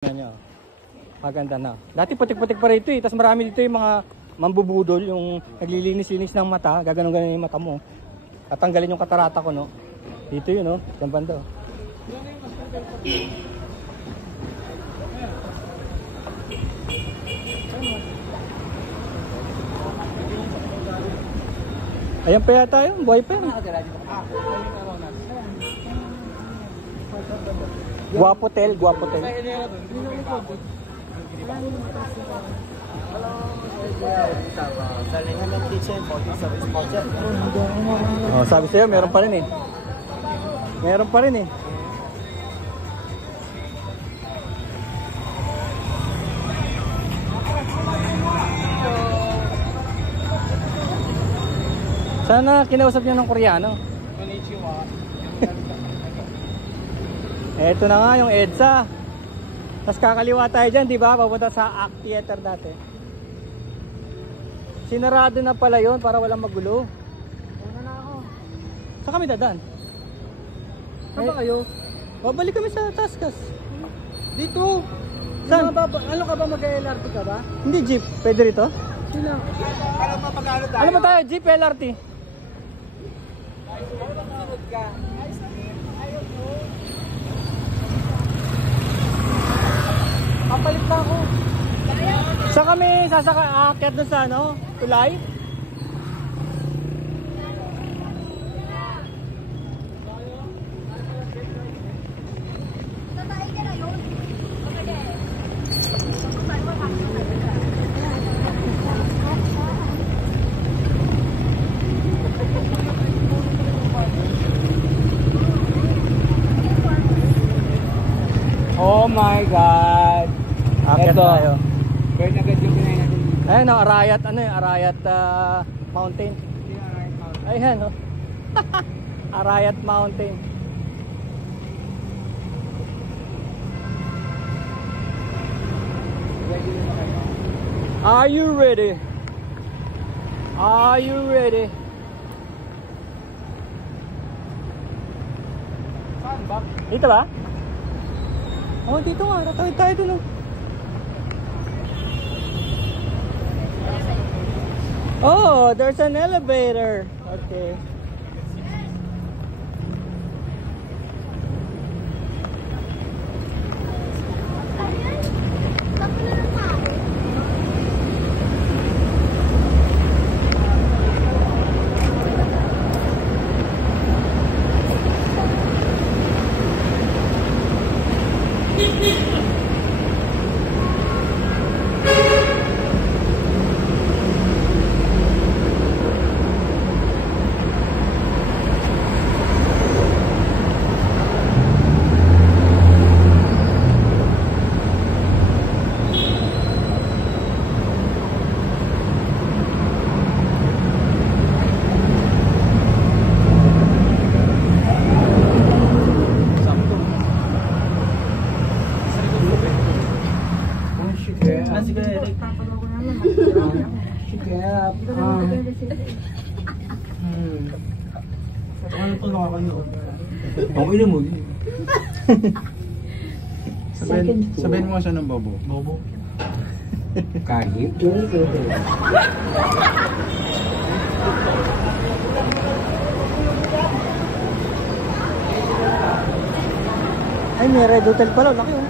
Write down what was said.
Nyo. Maganda na. Dati putik-putik pa rito eh. Tapos marami dito yung mga mambubudol, yung naglilinis-linis ng mata. Gaganon-ganon yung mata mo. Tatanggalin yung katarata ko, no? Dito yun, no? Diyan banda. Ayan pa yata yun. Buhay pa yun. Guapotel, Guapotel. Oh, sabi sa'yo, meron pa rin eh. Meron pa rin eh. Sana kinausap niyo ng Koreano. Eto na nga yung EDSA. Tapos kakaliwa tayo dyan, di ba? Papunta sa ACT Theater dati. Sinarado na pala yun para walang magulo. Una na ako. Saan kami dadaan? Saan ba kayo? Babalik kami sa Taskas. Dito. Saan? Ano ka ba, mag-LRT ka ba? Hindi jeep. Pwede rito? Sino? Ano ba tayo? Jeep, LRT? Papalit pa ako. Saan kami aakyat doon sa ano? Tulay? Oh my God. Aakyat Eto. tayo. Burn agad yung kinain natin. Ayan o, Arayat, ano yung Arayat Mountain. Ayan o. Arayat Mountain. Are you ready? Are you ready? Saan ba? Dito ba? Oh, dito nga. Tatawid tayo dun oh. Oh, there's an elevator. Okay. Ang ino mo. Sabihin mo siya ng bobo. Bobo. Kahit. Ay, may Red Hotel pala. Laki oh.